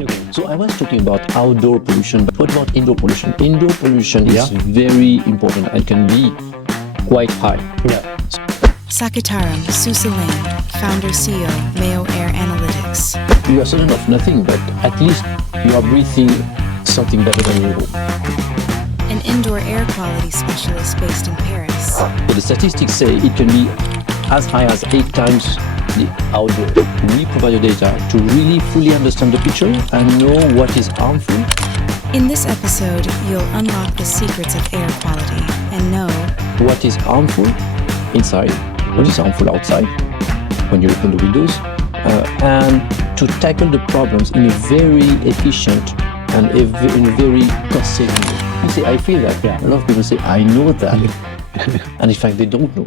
Okay. So I was talking about outdoor pollution, but what about indoor pollution? Indoor pollution is very important and can be quite high. Yeah. Saketaram Soussilane, founder CEO, Mayo Air Analytics. You are certain of nothing, but at least you are breathing something better than you. An indoor air quality specialist based in Paris. So the statistics say it can be as high as 8 times the outdoor. We provide the data to really fully understand the picture and know what is harmful. In this episode, you'll unlock the secrets of air quality and know What is harmful inside, what is harmful outside when you open the windows, and to tackle the problems in a very efficient and in a very cost-saving way. You say, I feel that. Yeah. A lot of people say, I know that. And in fact, they don't know.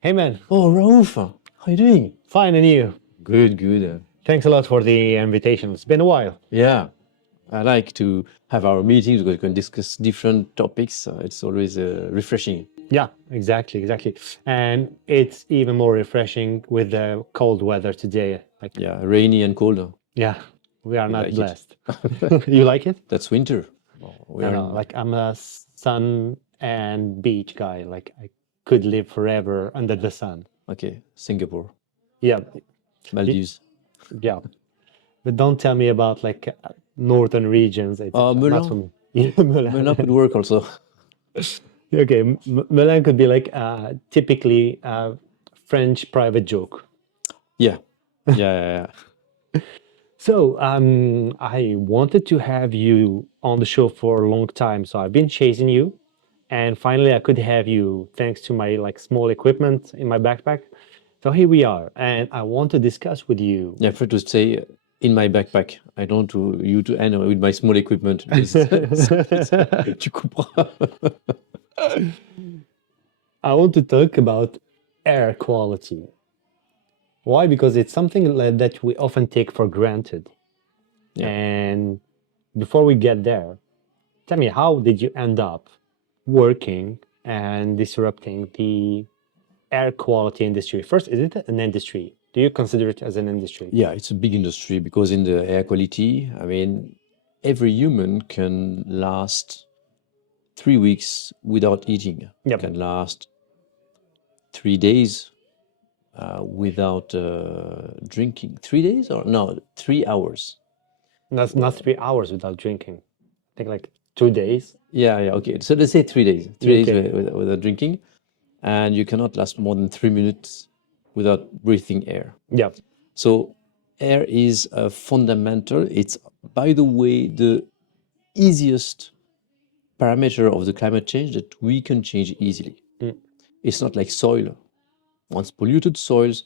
Hey man, Oh, Raouf, how are you doing? fine, and you? Good, good. Thanks a lot for the invitation. It's been a while. Yeah, I like to have our meetings because we can discuss different topics. It's always refreshing. Yeah, exactly. And it's even more refreshing with the cold weather today. Like, Yeah, rainy and cold. yeah, we are not like it. blessed. You like it? That's winter. Oh, we I are- know. Like, I'm a sun and beach guy. Like, I could live forever under the sun. Okay, Singapore, Yeah, Maldives. yeah. But don't tell me about like northern regions. It's not Melun. for me. Yeah, Melun. Melun could work also. Okay, Milan could be like typically French private joke. Yeah, yeah. So I wanted to have you on the show for a long time. So I've been chasing you, and finally I could have you thanks to my like small equipment in my backpack. So here we are, and I want to discuss with you. Yeah, I prefer to say in my backpack. I don't want you to end with my small equipment. because Tu comprends? I want to talk about air quality. Why? Because it's something that we often take for granted. Yeah. And before we get there, tell me, how did you end up working and disrupting the air quality industry? First, is it an industry? Do you consider it as an industry? Yeah, it's a big industry because in the air quality, I mean, every human can last 3 weeks without eating. Yep. Can last 3 days without drinking. 3 days or no, 3 hours. That's not 3 hours without drinking. I think like 2 days. Yeah, okay. So let's say 3 days. 3 Okay. days without drinking, and you cannot last more than 3 minutes without breathing air. Yeah. So air is fundamental. It's, by the way, the easiest parameter of the climate change that we can change easily. Mm. It's not like soil. Once polluted soils,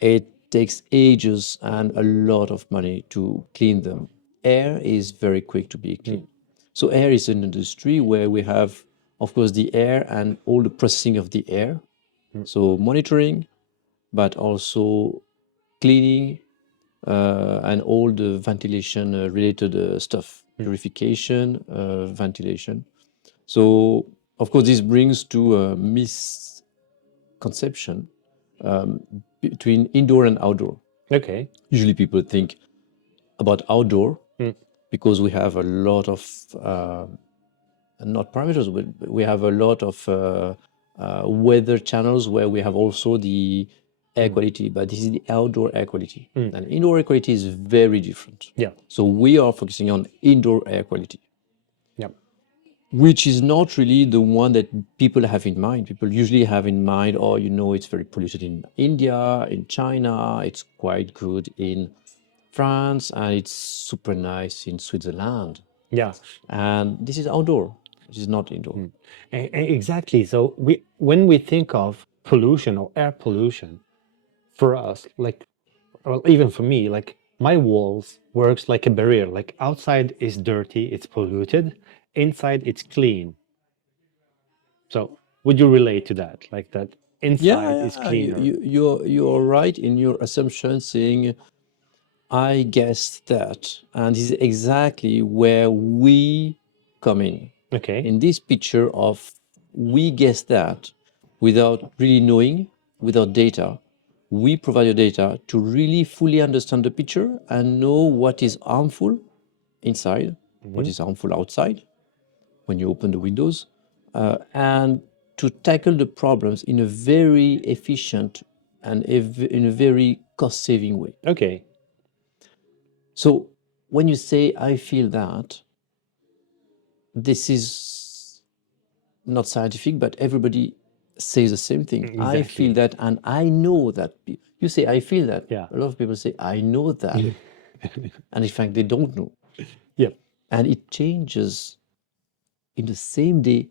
it takes ages and a lot of money to clean them. Air is very quick to be clean. So air is an industry where we have, of course, the air and all the processing of the air. So monitoring, but also cleaning and all the ventilation related stuff, purification, ventilation. So, of course, this brings to a misconception between indoor and outdoor. Okay. Usually people think about outdoor because we have a lot of, not parameters, but we have a lot of weather channels where we have also the air quality, but this is the outdoor air quality. And indoor air quality is very different. Yeah. So we are focusing on indoor air quality, Yeah. which is not really the one that people have in mind. People usually have in mind, oh, it's very polluted in India, in China, it's quite good in France, and it's super nice in Switzerland. Yeah. And this is outdoor, which is not indoor. Exactly. So when we think of pollution or air pollution, for us, like, well, even for me, like my walls works like a barrier. Like outside is dirty, it's polluted. Inside it's clean. So would you relate to that? Like that inside is cleaner. You're right in your assumption saying I guessed that, and this is exactly where we come in. Okay. In this picture of we guess that without really knowing, without data, we provide the data to really fully understand the picture and know what is harmful inside, what is harmful outside when you open the windows, and to tackle the problems in a very efficient and in a very cost-saving way. Okay. So when you say, I feel that, this is not scientific, but everybody says the same thing. I feel Exactly. that, and I know that. You say, I feel that. Yeah. A lot of people say, I know that. And in fact, they don't know. Yep. And it changes in the same day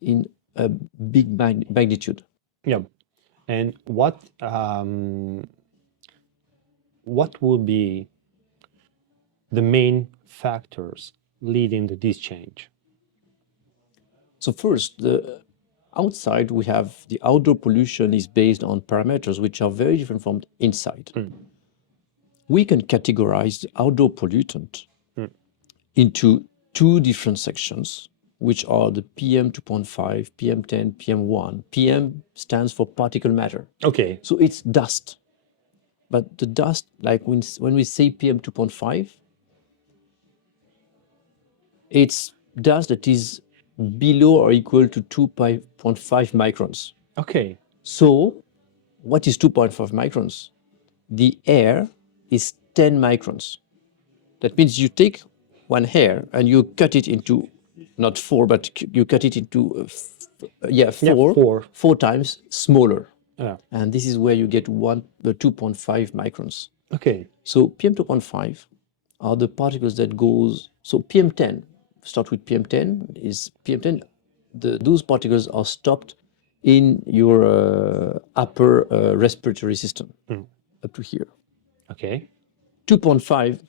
in a big magnitude. Yep. And what would be the main factors leading to this change? So first, the outside we have the outdoor pollution is based on parameters which are very different from inside. We can categorize the outdoor pollutant into two different sections, which are the PM 2.5, PM 10, PM 1. PM stands for particle matter. Okay. So it's dust. But the dust, like when we say PM 2.5, it's dust that is below or equal to 2.5 microns. Okay. So what is 2.5 microns? The air is 10 microns. That means you take one hair and you cut it into, not four, but you cut it into, four times smaller. Yeah. And this is where you get 2.5 microns. Okay. So PM 2.5 are the particles that goes, so PM10, start with PM10, is PM10, those particles are stopped in your upper respiratory system, up to here. Okay. 2.5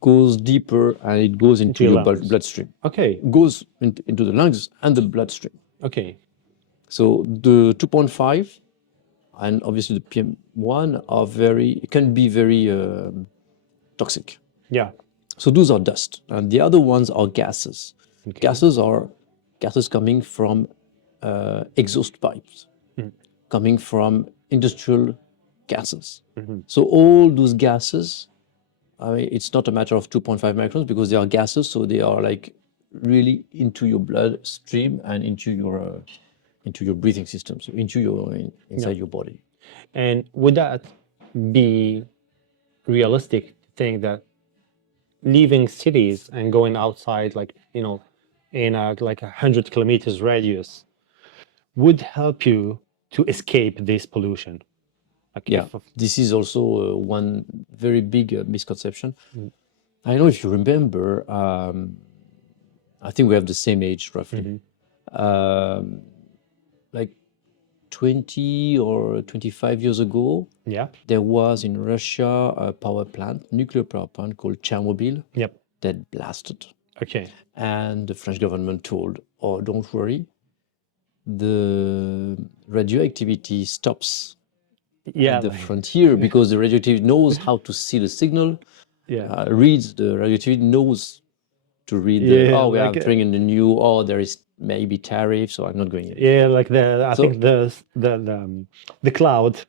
goes deeper and it goes into your lungs. bloodstream. Okay. Goes into the lungs and the bloodstream. Okay. So the 2.5 and obviously the PM1 can be very toxic. Yeah. So those are dust, and the other ones are gases. Okay. Gases are gases coming from exhaust pipes, coming from industrial gases. So all those gases, I mean, it's not a matter of 2.5 microns because they are gases, so they are like really into your bloodstream and into your breathing system, so inside your body. And would that be realistic to think that leaving cities and going outside, like, in a 100 kilometers radius, would help you to escape this pollution? Like, Yeah, this is also one very big misconception. I don't know if you remember, I think we have the same age roughly. Like 20 or 25 years ago, yeah. there was in Russia a nuclear power plant called Chernobyl Yep. that blasted. Okay. And the French government told, oh, don't worry, the radioactivity stops Yeah. at the frontier because the radioactivity knows how to see the signal, Yeah. reads the radioactivity, knows to read we are entering in the new, there is maybe tariff, so I'm not going in. Yeah, like I think the cloud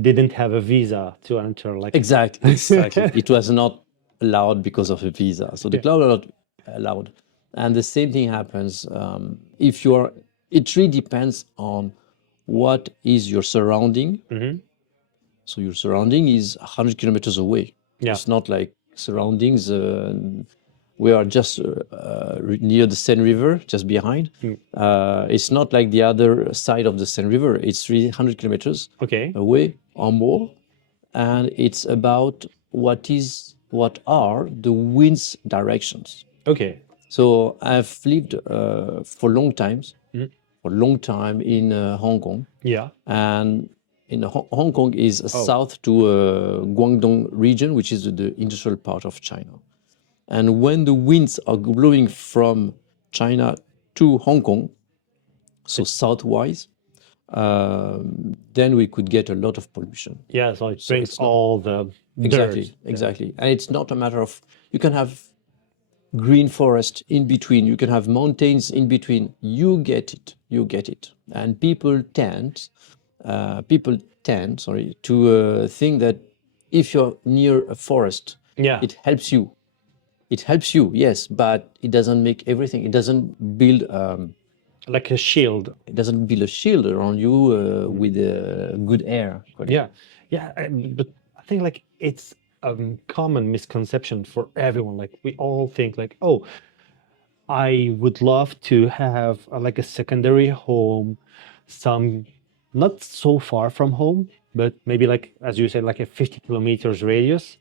didn't have a visa to enter. Like Exactly. It was not allowed because of a visa. So the cloud are not allowed. And the same thing happens if you are. It really depends on what is your surrounding. So your surrounding is 100 kilometers away. Yeah. It's not like surroundings. We are just near the Seine River, just behind. It's not like the other side of the Seine River. It's 300 kilometers away or more. And it's about what are the wind's directions. Okay. So I've lived for a long time in Hong Kong. Yeah. And in Hong Kong is south to Guangdong region, which is the industrial part of China. And when the winds are blowing from China to Hong Kong, so southwise, then we could get a lot of pollution. Yeah, so it So brings it's not all the dirt. exactly, exactly. And it's not a matter of, you can have green forest in between, you can have mountains in between. You get it, you get it. And people tend, sorry, to think that if you're near a forest, Yeah, it helps you. It helps you, yes, but it doesn't make everything. It doesn't build. like a shield. It doesn't build a shield around you with good air quality. Yeah, yeah, but I think like it's a common misconception for everyone. Like we all think like, oh, I would love to have like a secondary home, some not so far from home, but maybe like as you said, like a 50 kilometers radius,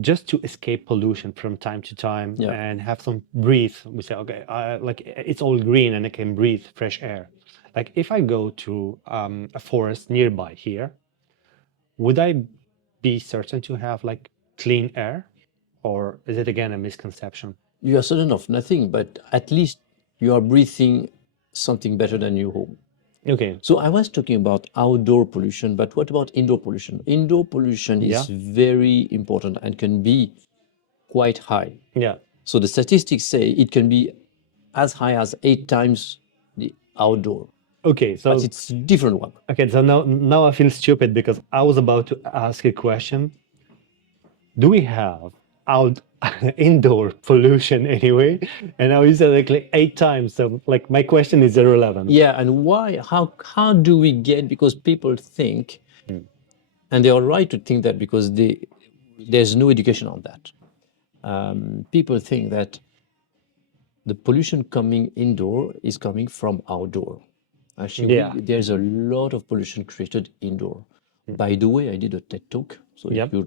just to escape pollution from time to time Yeah. and have some breathe. We say, okay, like it's all green and I can breathe fresh air. Like if I go to a forest nearby here, would I be certain to have like clean air, or is it again a misconception? You are certain of nothing, but at least you are breathing something better than your home. Okay. So I was talking about outdoor pollution, but what about indoor pollution? Indoor pollution Yeah. is very important and can be quite high. Yeah. So the statistics say it can be as high as 8 times the outdoor, Okay. So but it's a different one. okay. So now I feel stupid because I was about to ask a question. Do we have out indoor pollution anyway? And now you said like 8 times. So like my question is irrelevant. Yeah, and why? How do we get? Because people think, and they are right to think that because there's no education on that. People think that the pollution coming indoor is coming from outdoor. Actually, Yeah. there's a lot of pollution created indoor. By the way, I did a TED talk. So Yep. if you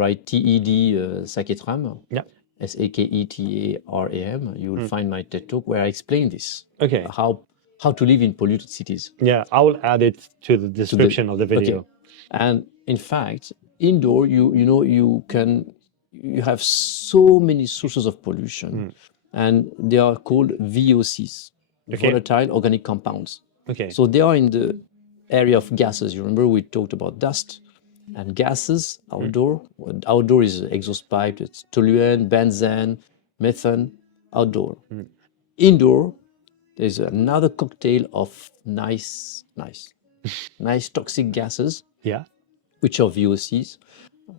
write TED Saketaram, Yeah. Saketaram, you will find my TED talk where I explain this. Okay. How to live in polluted cities. Yeah. I will add it to the description of the video. Okay. And in fact, indoor, you have so many sources of pollution, and they are called VOCs, Okay. volatile organic compounds. Okay. So they are in the area of gases. You remember we talked about dust and gases outdoor. Outdoor is exhaust pipe, it's toluene, benzene, methane, outdoor. Indoor, there's another cocktail of nice toxic gases, Yeah. which are VOCs,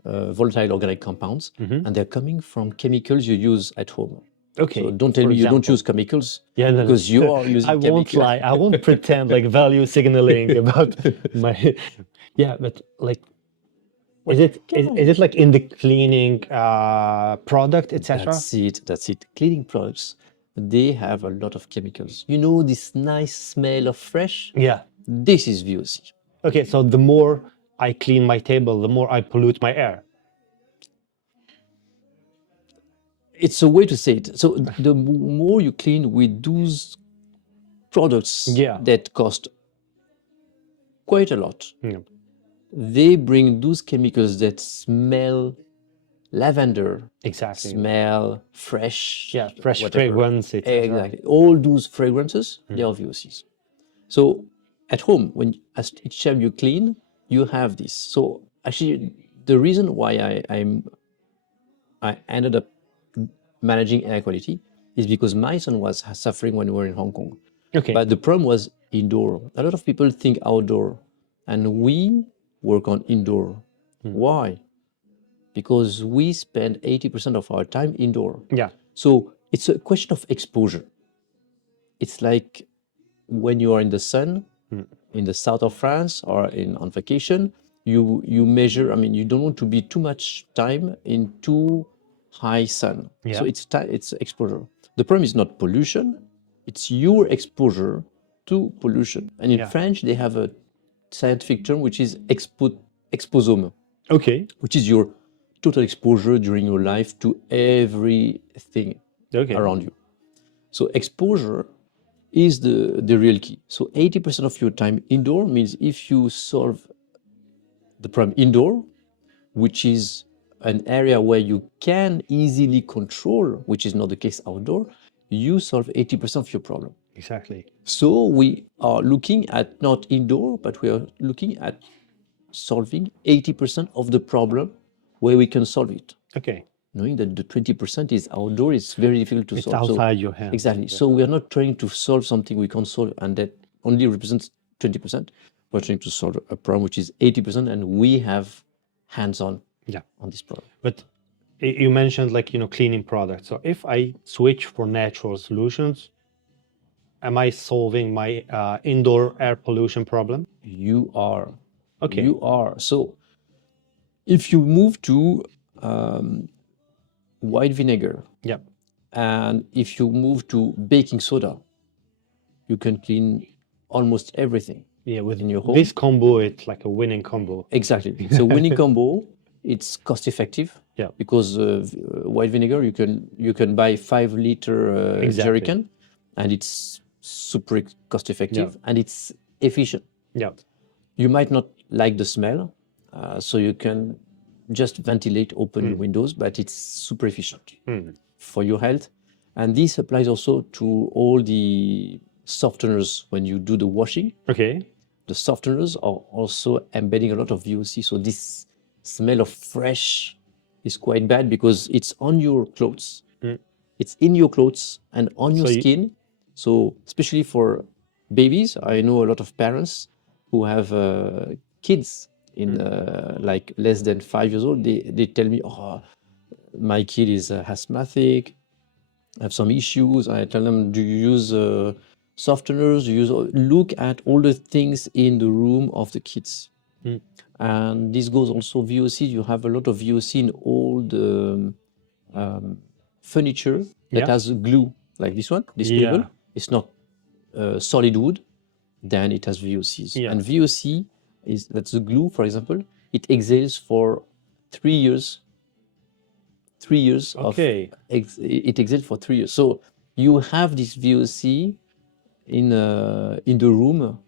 volatile organic compounds, and they're coming from chemicals you use at home. Okay. So don't tell For me you don't example. use chemicals, Yeah, no, because you are using I won't chemicals. lie. I won't pretend like value signaling about my. Yeah, but like, is it like in the cleaning product, etc.? That's it. That's it. Cleaning products, they have a lot of chemicals. You know this nice smell of fresh? Yeah. This is VOC. Okay, so the more I clean my table, the more I pollute my air. It's a way to say it. So the more you clean with those products Yeah. that cost quite a lot, Yeah. they bring those chemicals that smell lavender, Exactly. smell fresh, Yeah, fresh whatever. fragrance, etc. Exactly. All those fragrances, they are VOCs. So at home, as each time you clean, you have this. So actually, the reason why I ended up managing air quality is because my son was suffering when we were in Hong Kong. Okay. But the problem was indoor. A lot of people think outdoor, and we work on indoor. Why? Because we spend 80% of our time indoor. Yeah. So it's a question of exposure. It's like when you are in the sun, in the south of France or on vacation, you measure, you don't want to be too much time in too high sun. Yeah. So it's exposure. The problem is not pollution, it's your exposure to pollution. And in Yeah. French, they have a scientific term which is exposome, Okay. which is your total exposure during your life to everything Okay. around you. So exposure is the real key. So 80% of your time indoor means if you solve the problem indoor, which is an area where you can easily control, which is not the case outdoor, you solve 80% of your problem. Exactly. So we are looking at not indoor, but we are looking at solving 80% of the problem where we can solve it. Okay. Knowing that the 20% is outdoor, it's very difficult to It's solve. So outside your hands. exactly. So we are not trying to solve something we can't solve, and that only represents 20%. We're trying to solve a problem which is 80%, and we have hands-on Yeah. on this problem. But you mentioned like, cleaning products. So if I switch for natural solutions, am I solving my indoor air pollution problem? You are. Okay. You are. So if you move to white vinegar, Yeah. and if you move to baking soda, you can clean almost everything Yeah. With in your home. this combo, it's like a winning combo. Exactly. So winning combo, it's cost effective. Yeah. Because white vinegar, you can buy 5 liter Exactly. jerrycan, and it's super cost effective and it's efficient. Yeah. You might not like the smell, so you can just ventilate, open your windows, but it's super efficient for your health. And this applies also to all the softeners when you do the washing. Okay. The softeners are also embedding a lot of VOC. So this smell of fresh is quite bad because it's on your clothes. It's in your clothes and on your skin. So especially for babies, I know a lot of parents who have kids in like less than 5 years old. They tell me, oh, my kid is asthmatic, I have some issues. I tell them, do you use softeners? Do you use, look at all the things in the room of the kids. And this goes also VOC. You have a lot of VOC in all the furniture that has glue, like this one, this table. It's not solid wood, then it has VOCs. And VOC that's the glue, for example, it exhales for 3 years. 3 years it exhales for 3 years. So you have this VOC in the room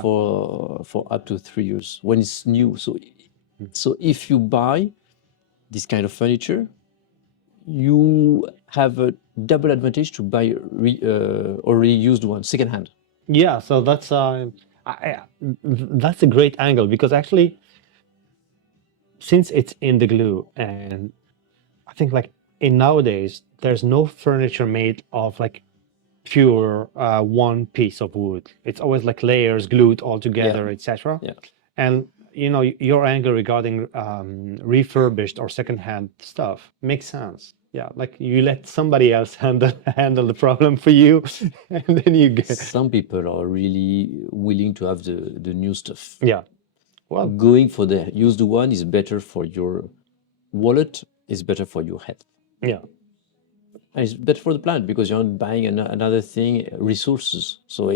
for up to 3 years when it's new. So if you buy this kind of furniture, you have a double advantage to buy already used one, secondhand. Yeah, so that's a great angle because actually, since it's in the glue, and I think like in nowadays there's no furniture made of like pure one piece of wood. It's always like layers glued all together, etc. And your angle regarding refurbished or secondhand stuff makes sense. Yeah, like you let somebody else handle the problem for you, and then you get. Some people are really willing to have the new stuff. Yeah, well, going for the used one is better for your wallet, is better for your health. Yeah, and it's better for the planet because you're not buying another thing, resources. So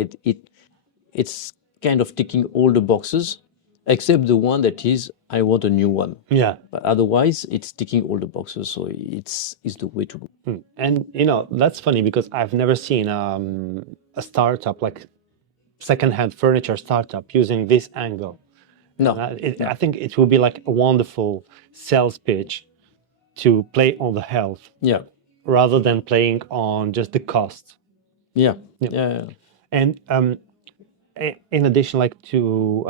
it's kind of ticking all the boxes, except the one that is, I want a new one. Yeah. But otherwise, it's ticking all the boxes. So it's the way to go. And that's funny because I've never seen a startup like secondhand furniture startup using this angle. No. I think it will be like a wonderful sales pitch to play on the health. Yeah. Rather than playing on just the cost. Yeah. And in addition, like to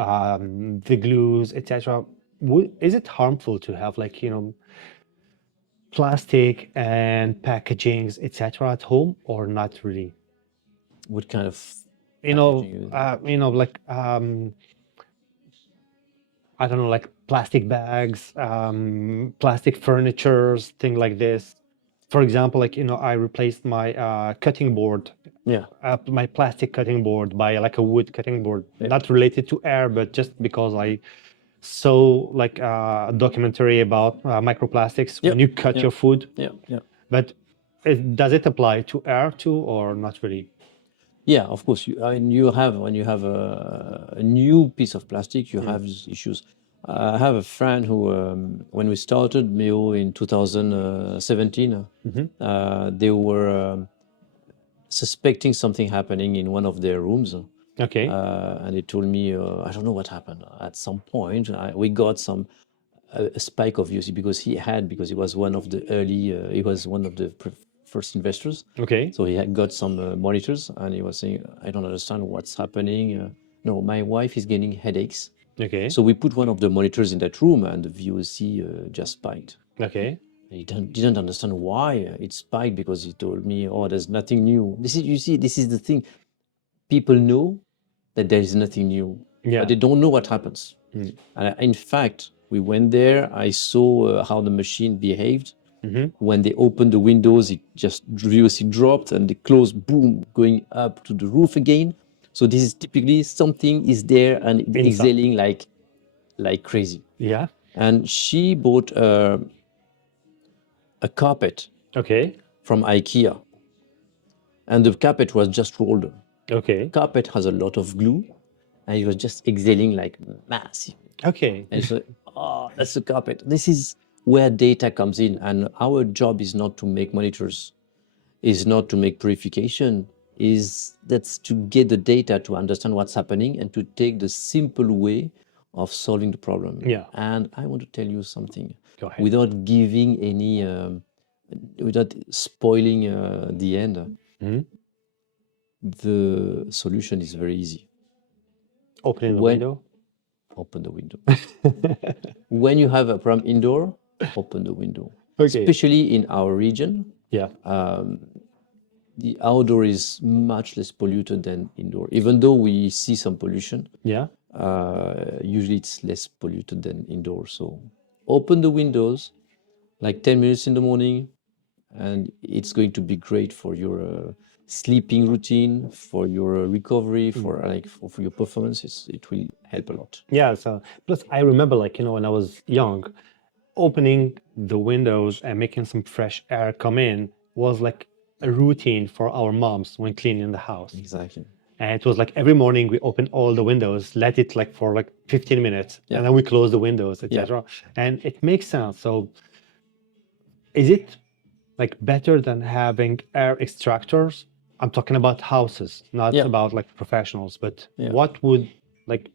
the glues, etc., is it harmful to have like plastic and packagings, etc., at home, or not really? What kind of like I don't know, like plastic bags, plastic furnitures, things like this. For example, like I replaced my cutting board, my plastic cutting board by like a wood cutting board, not related to air, but just because I saw like a documentary about microplastics when you cut your food. But does it apply to air too, or not really? Yeah, of course. When you have a new piece of plastic, you have these issues. I have a friend who, when we started MEO in 2017, they were suspecting something happening in one of their rooms. Okay. And they told me, I don't know what happened. At some point, we got a spike of UC because he was one of the early, he was one of the first investors. Okay. So he had got some monitors, and he was saying, "I don't understand what's happening. No, my wife is getting headaches." Okay. So we put one of the monitors in that room, and the VOC just spiked. Okay. He didn't understand why it spiked, because he told me, "Oh, there's nothing new." This is, you see, this is the thing. People know that there is nothing new, Yeah. but they don't know what happens. And in fact, we went there. I saw how the machine behaved. When they opened the windows, it just VOC dropped, and they closed, boom, going up to the roof again. So this is typically something is there and exhaling like crazy. Yeah. And she bought a carpet Okay. from IKEA, and the carpet was just rolled. Okay. Carpet has a lot of glue, and it was just exhaling like massive. Okay. And so, oh, that's the carpet. This is where data comes in, and our job is not to make monitors, is not to make purification, that's to get the data to understand what's happening and to take the simple way of solving the problem. Yeah. And I want to tell you something, Go ahead. without giving any, without spoiling the end. The solution is very easy. Opening the When- window. Open the window. When you have a problem indoor, open the window. Okay. Especially in our region, Yeah. the outdoor is much less polluted than indoor. Even though we see some pollution, Yeah. usually it's less polluted than indoor. So open the windows like 10 minutes in the morning, and it's going to be great for your sleeping routine, for your recovery, for your performances. It will help a lot. Yeah. So plus I remember when I was young, opening the windows and making some fresh air come in was like a routine for our moms when cleaning the house. Exactly. And it was like every morning we open all the windows, let it like for like 15 minutes, and then we close the windows, etc. And it makes sense. So is it like better than having air extractors? I'm talking about houses, not about like professionals, but what would like,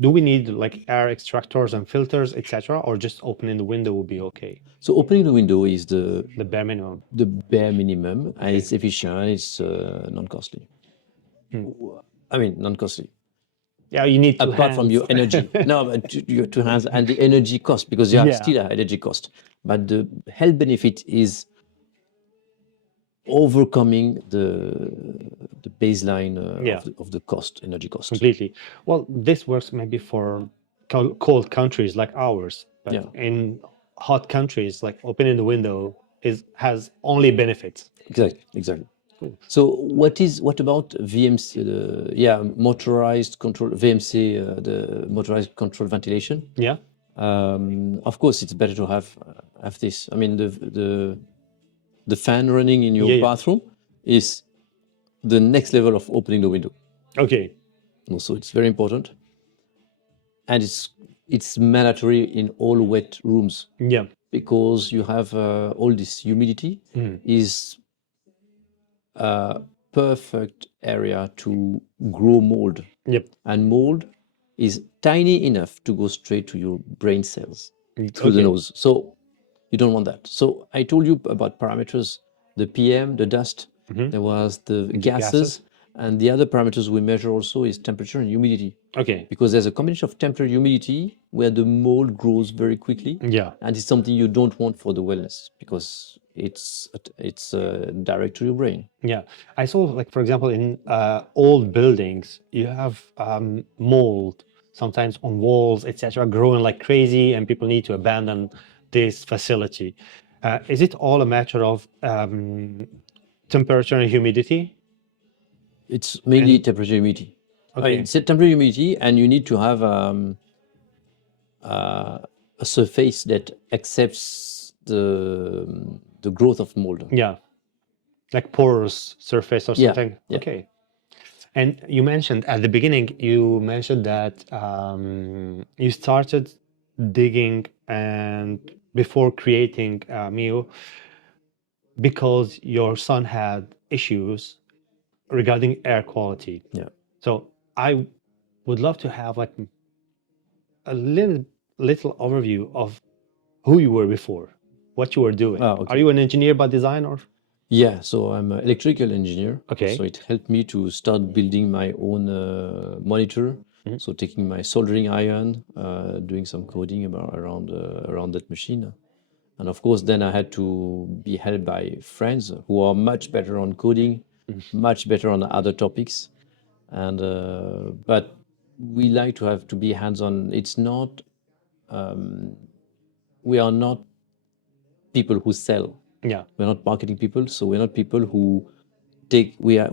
do we need like air extractors and filters, etc., or just opening the window will be okay? So opening the window is the bare minimum. The bare minimum, and it's efficient. It's non-costly. I mean, non-costly. Yeah, you need apart from your energy. No, but to hands and the energy cost, because you have still an energy cost. But the health benefit is overcoming the baseline of the cost, energy cost. Completely. Well, this works maybe for cold countries like ours, but in hot countries, like opening the window has only benefits. Exactly. Cool. So what about VMC? Motorized control VMC, the motorized control ventilation. Yeah. Of course, it's better to have this. I mean, the fan running in your bathroom is the next level of opening the window. Okay. So it's very important, and it's mandatory in all wet rooms. Yeah. Because you have all this humidity is a perfect area to grow mold. Yep. And mold is tiny enough to go straight to your brain cells through the nose. So you don't want that. So I told you about parameters, the PM, the dust, there was the gases, and the other parameters we measure also is temperature and humidity. Okay. Because there's a combination of temperature and humidity where the mold grows very quickly. Yeah. And it's something you don't want for the wellness, because it's direct to your brain. Yeah. I saw, like, for example, in old buildings, you have mold sometimes on walls, etc., growing like crazy, and people need to abandon this facility. Is it all a matter of temperature and humidity? It's mainly temperature and humidity. Okay. It's temperature and humidity, and you need to have a surface that accepts the growth of mold. Yeah. Like porous surface or something? Yeah. Okay. And you mentioned at the beginning, you mentioned that you started digging and before creating Mio because your son had issues regarding air quality. Yeah. So I would love to have like a little overview of who you were before, what you were doing. Oh, okay. Are you an engineer by design or? Yeah, so I'm an electrical engineer. Okay. So it helped me to start building my own monitor. Mhm. So taking my soldering iron, doing some coding around that machine. And of course, then I had to be helped by friends who are much better on coding, much better on other topics. And but we like to have to be hands-on. It's not we are not people who sell. Yeah. We're not marketing people, so we're not people who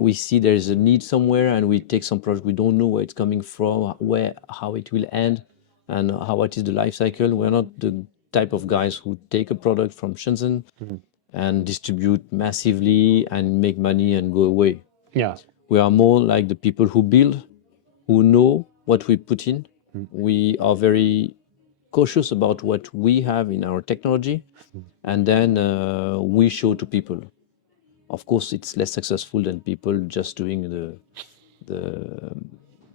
we see there is a need somewhere and we take some project. We don't know where it's coming from, how it will end, and how it is the life cycle. We're not the type of guys who take a product from Shenzhen and distribute massively and make money and go away. Yeah. We are more like the people who build, who know what we put in. We are very cautious about what we have in our technology, and then we show to people. Of course, it's less successful than people just doing the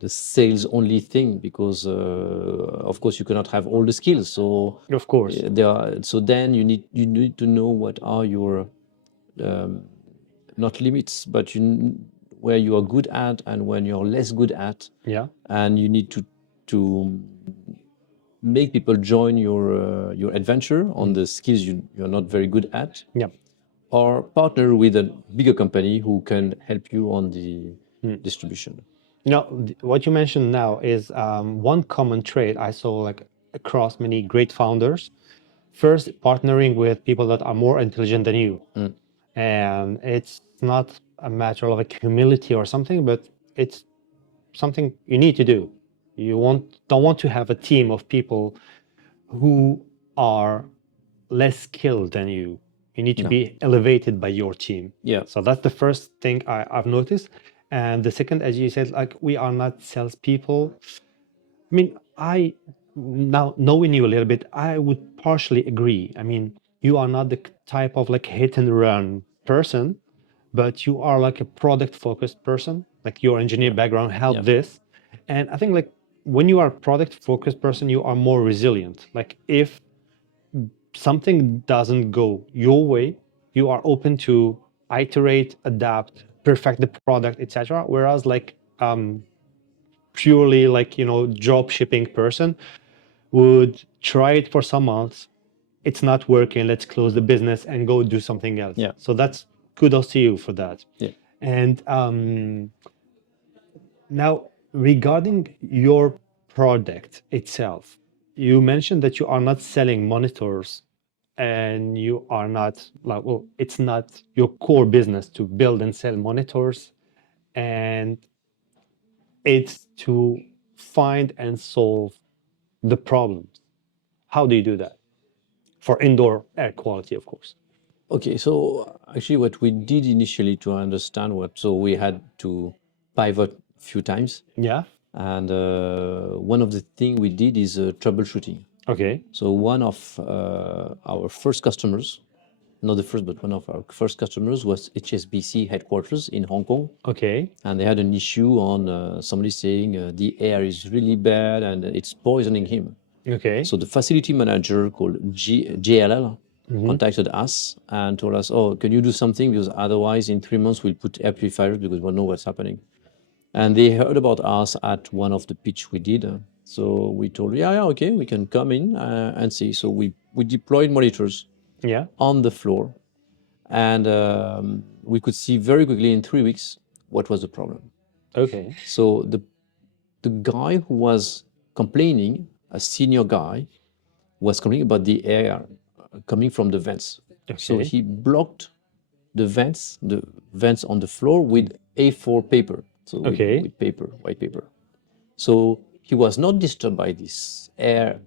the sales only thing, because of course you cannot have all the skills. So Of course. so then you need to know what are your not limits, but where you are good at and when you're less good at, Yeah. and you need to make people join your adventure on the skills you're not very good at, Yeah. or partner with a bigger company who can help you on the distribution. Now, what you mentioned now is one common trait I saw like across many great founders. First, partnering with people that are more intelligent than you. And it's not a matter of like humility or something, but it's something you need to do. Don't want to have a team of people who are less skilled than you. You need to No. be elevated by your team. Yeah. So that's the first thing I've noticed. And the second, as you said, like we are not salespeople. I mean, I now knowing you a little bit, I would partially agree. I mean, you are not the type of like hit and run person, but you are like a product focused person. Like your engineer background helped Yeah. this. And I think like when you are a product focused person, you are more resilient. Like if something doesn't go your way, you are open to iterate, adapt, perfect the product, etc. Whereas like purely like job shipping person would try it for some months, it's not working, let's close the business and go do something else. Yeah. So that's kudos to you for that. Yeah. And now regarding your product itself, you mentioned that you are not selling monitors and you are not like, well, it's not your core business to build and sell monitors, and it's to find and solve the problems. How do you do that for indoor air quality, of course? Okay, so actually what we did initially to understand so we had to pivot a few times. Yeah. And one of the things we did is troubleshooting. Okay. So one of our first customers, not the first, but one of our first customers was HSBC headquarters in Hong Kong. Okay. And they had an issue on somebody saying the air is really bad and it's poisoning him. Okay. So the facility manager called JLL contacted us and told us, oh, can you do something? Because otherwise in 3 months we'll put air purifiers because we don't know what's happening. And they heard about us at one of the pitch we did. So we told, yeah, okay, we can come in and see. So we deployed monitors Yeah. on the floor. And we could see very quickly in 3 weeks what was the problem. Okay. So the guy who was complaining, a senior guy, was complaining about the air coming from the vents. So Okay. he blocked the vents on the floor with A4 paper. So Okay. with paper, white paper. So he was not disturbed by this air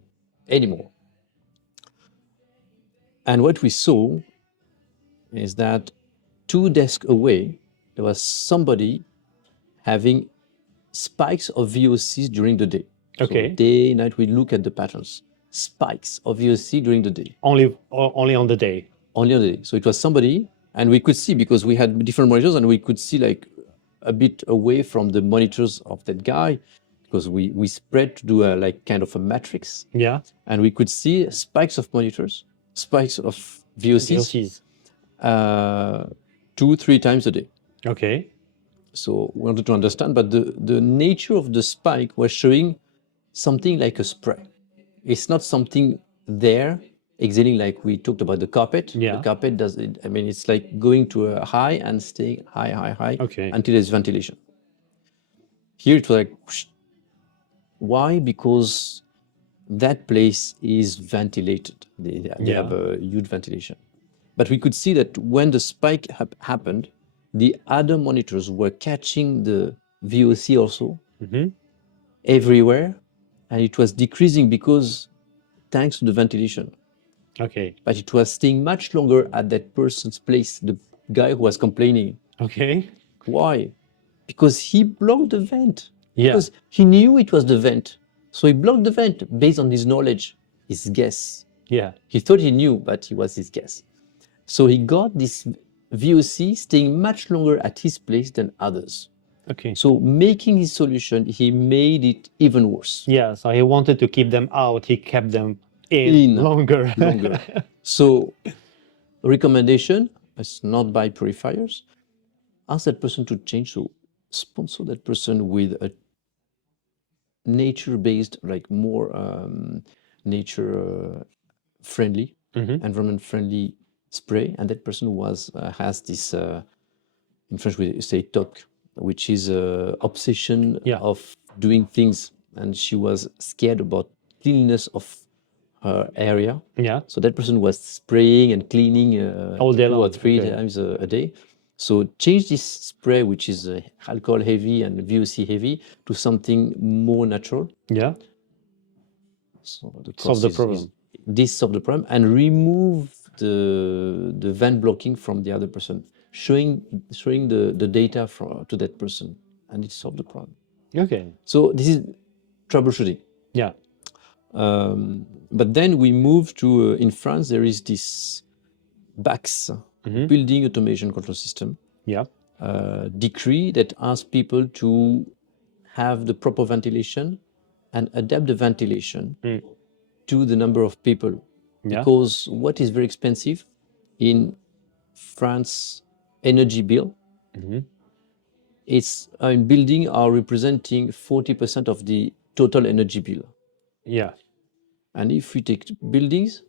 anymore. And what we saw is that 2 desks away, there was somebody having spikes of VOCs during the day. Okay. So day, night, we look at the patterns. Spikes of VOC during the day. Only on the day. Only on the day. So it was somebody, and we could see, because we had different monitors, and we could see like a bit away from the monitors of that guy, because we spread to do a like kind of a matrix. Yeah. And we could see spikes of monitors, spikes of VOCs. VOCs. 2-3 times a day. Okay. So we wanted to understand, but the nature of the spike was showing something like a spray. It's not something there exhaling like we talked about the carpet. Yeah. The carpet does it. I mean, it's like going to a high and staying high Okay. until there's ventilation. Here it was like, whoosh. Why? Because that place is ventilated. They Yeah. have a huge ventilation. But we could see that when the spike happened, the other monitors were catching the VOC also Mm-hmm. everywhere, and it was decreasing because thanks to the ventilation. Okay. But it was staying much longer at that person's place, the guy who was complaining. Okay. Why? Because he blocked the vent. Yeah. Because he knew it was the vent. So he blocked the vent based on his knowledge, his guess. Yeah. He thought he knew, but it was his guess. So he got this VOC staying much longer at his place than others. Okay. So making his solution, he made it even worse. Yeah. So he wanted to keep them out. He kept them in longer. longer. So recommendation, it's not buy purifiers. Ask that person to change. So sponsor that person with a nature-based, like more nature-friendly, environment-friendly spray. And that person has this, in French we say toc, which is obsession of doing things. And she was scared about cleanliness of her area. Yeah. So that person was spraying and cleaning all day 2 or long. 3 times a day. So change this spray, which is alcohol heavy and VOC heavy, to something more natural. Yeah. So the Solve the problem. This solve the problem and remove the vent blocking from the other person, showing the data to that person, and it solved the problem. Okay. So this is troubleshooting. Yeah. But then we move to, in France, there is this BACS, Building Automation Control System, Yeah. decree that asks people to have the proper ventilation and adapt the ventilation to the number of people. Yeah. Because what is very expensive in France, energy bill, it's building are representing 40% of the total energy bill. Yeah. And if we take buildings,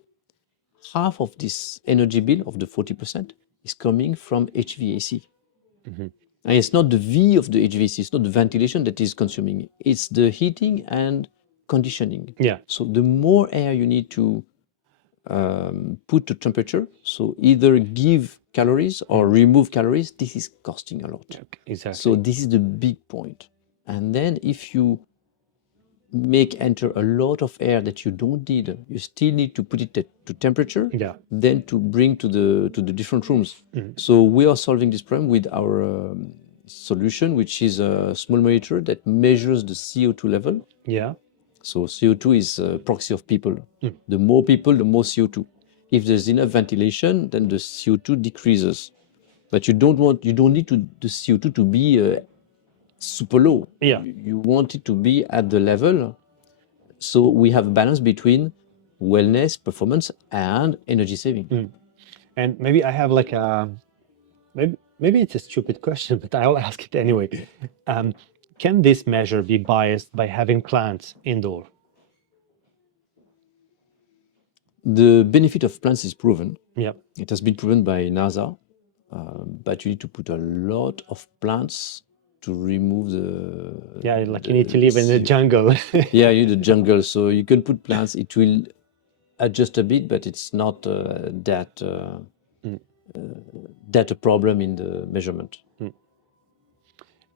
half of this energy bill of the 40% is coming from HVAC. And it's not the V of the HVAC, it's not the ventilation that is consuming it. It's the heating and conditioning. Yeah. So the more air you need to put to temperature, so either give calories or remove calories, this is costing a lot. Okay. Exactly. So this is the big point. And then if you enter a lot of air that you don't need, you still need to put it to temperature, then to bring to the different rooms. So we are solving this problem with our solution, which is a small monitor that measures the CO2 level. Yeah. So CO2 is a proxy of people. The more people, the more CO2. If there's enough ventilation, then the CO2 decreases. But you don't need the CO2 to be super low. Yeah. You want it to be at the level. So we have a balance between wellness, performance, and energy saving. And maybe I have like a, maybe it's a stupid question, but I'll ask it anyway. Can this measure be biased by having plants indoor? The benefit of plants is proven. Yeah. It has been proven by NASA, but you need to put a lot of plants to remove like you need to live in the jungle. Yeah, you need the jungle. So you can put plants. It will adjust a bit, but it's not that a problem in the measurement.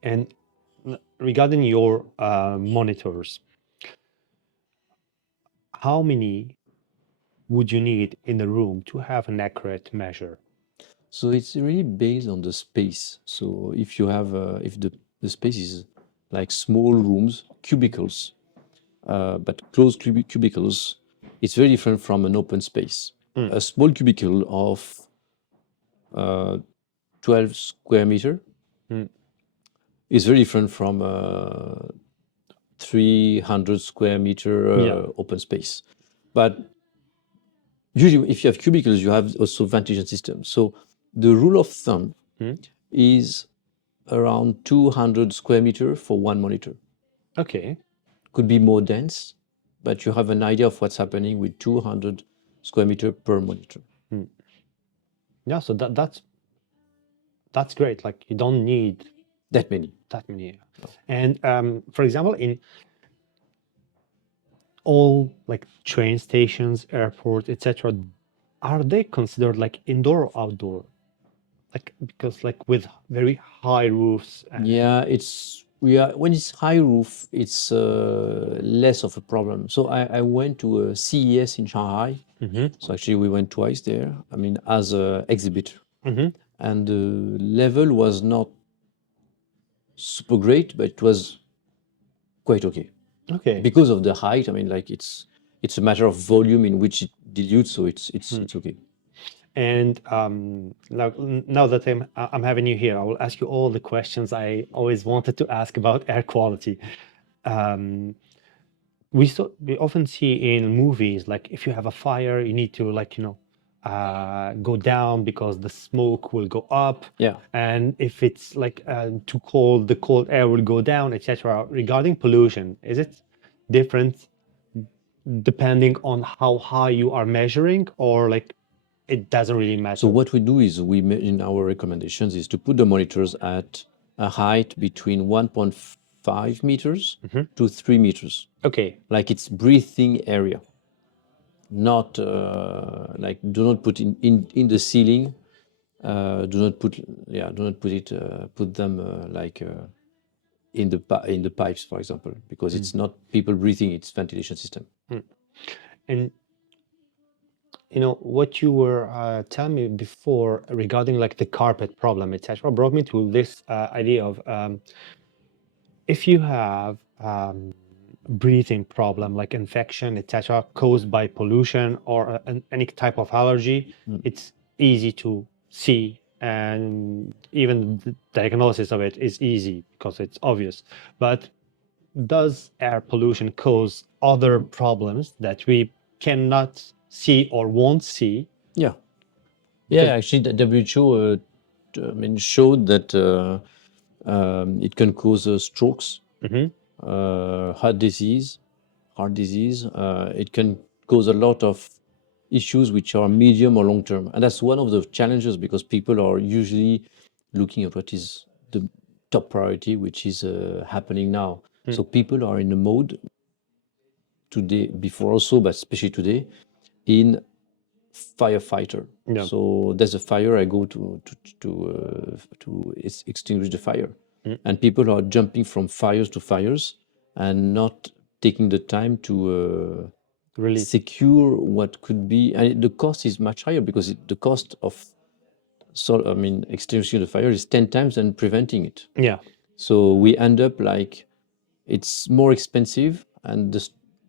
And regarding your monitors, how many would you need in the room to have an accurate measure? So it's really based on the space. So if you have, if the space is like small rooms, cubicles, but closed cubicles, it's very different from an open space. A small cubicle of 12 square meter is very different from 300 square meter open space. But usually if you have cubicles, you have also ventilation system. So the rule of thumb is around 200 square meter for one monitor. Okay. Could be more dense, but you have an idea of what's happening with 200 square meter per monitor. Yeah, so that's great. Like you don't need That many. that many. And for example, in all like train stations, airports, etc., are they considered like indoor or outdoor? Like because like with very high roofs. Yeah, when it's high roof, it's less of a problem. So I went to a CES in Shanghai. So actually we went twice there. I mean, as a exhibitor, and the level was not super great, but it was quite okay Okay. because of the height. I mean, like it's a matter of volume in which it dilutes, so it's okay. And now that I'm having you here, I will ask you all the questions I always wanted to ask about air quality. Um, we often see in movies like if you have a fire, you need to like go down because the smoke will go up. Yeah. And if it's like too cold, the cold air will go down, etc. Regarding pollution, is it different depending on how high you are measuring, or like it doesn't really matter? So what we do is in our recommendations is to put the monitors at a height between 1.5 meters to 3 meters. Okay. Like it's breathing area. Not like do not put in the ceiling. Do not put them in the pipes, for example, because it's not people breathing, it's ventilation system. And what you were telling me before regarding like the carpet problem, etc., brought me to this idea of if you have breathing problem like infection, etc., caused by pollution or any type of allergy, it's easy to see, and even the diagnosis of it is easy because it's obvious. But does air pollution cause other problems that we cannot see or won't see? Yeah. Actually, the WHO showed that it can cause strokes, heart disease. It can cause a lot of issues which are medium or long term, and that's one of the challenges because people are usually looking at what is the top priority, which is happening now. So people are in a mode today, before also, but especially today, in firefighter. Yeah. So there's a fire, I go to extinguish the fire, and people are jumping from fires to fires and not taking the time to Really? secure what could be. And the cost is much higher because the cost of extinguishing the fire is 10 times than preventing it. Yeah. So we end up like it's more expensive, and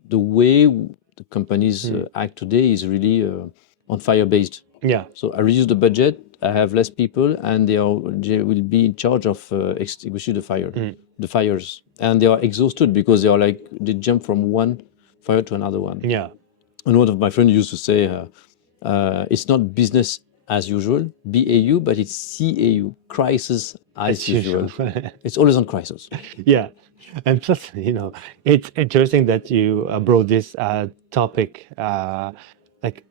the way the companies act today is really on fire based. Yeah. So I reduce the budget, I have less people, and they will be in charge of extinguishing the fires, and they are exhausted because they jump from one fire to another one. Yeah. And one of my friends used to say, it's not business as usual, BAU, but it's CAU, crisis as usual. It's always on crisis. Yeah. And plus, it's interesting that you brought this topic. Like,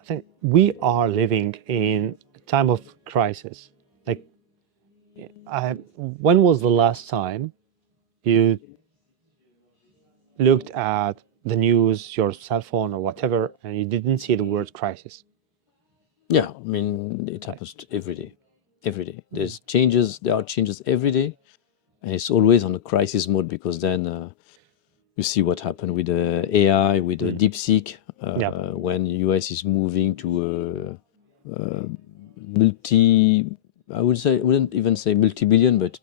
I think we are living in a time of crisis. Like, when was the last time you looked at the news, your cell phone or whatever, and you didn't see the word crisis? Yeah, I mean, it happens every day. Every day. There are changes every day. And it's always on a crisis mode because then you see what happened with the AI, with the DeepSeek, when US is moving to I wouldn't even say multi-billion, but